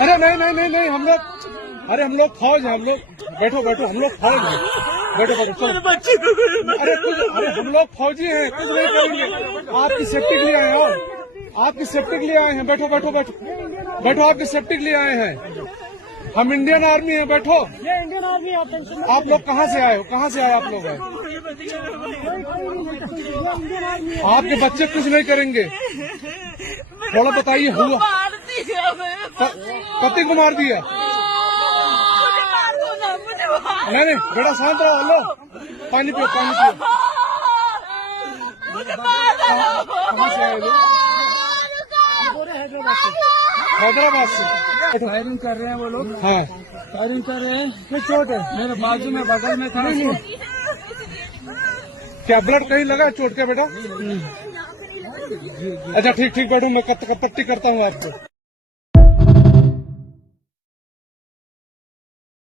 अरे नहीं नहीं नहीं नहीं, हम लोग, अरे हम लोग फौज है, हम लोग, बैठो बैठो, हम लोग फौज है, बैठो बैठो, चलो। अरे हम लोग फौजी हैं, कुछ नहीं करेंगे, आपकी सेफ्टी के लिए आए हैं, आपकी सेफ्टी के लिए आए हैं, बैठो बैठो बैठो बैठो, आपकी सेफ्टी के लिए आए हैं, हम इंडियन आर्मी हैं, बैठो। ये इंडियन आर्मी है, आप टेंशन मत आप लोग कहाँ से आए हो, कहाँ से आए आप लोग हैं? आपके बच्चे कुछ नहीं करेंगे, थोड़ा बताइए। हुआ पति को मार दिया? नहीं नहीं बेटा शांत रहो, हेलो, पानी पियो, पानी पियो। कहाँ से आए लोग? हैदराबाद से। फायरिंग कर रहे हैं वो लोग, हाँ, फायरिंग कर रहे हैं। किस चोट है? मेरे बाजू में, बगल में था। क्या ब्लड कहीं लगा चोट क्या बेटा? अच्छा ठीक ठीक, बैठो, मैं पट्टी करता हूँ आपको।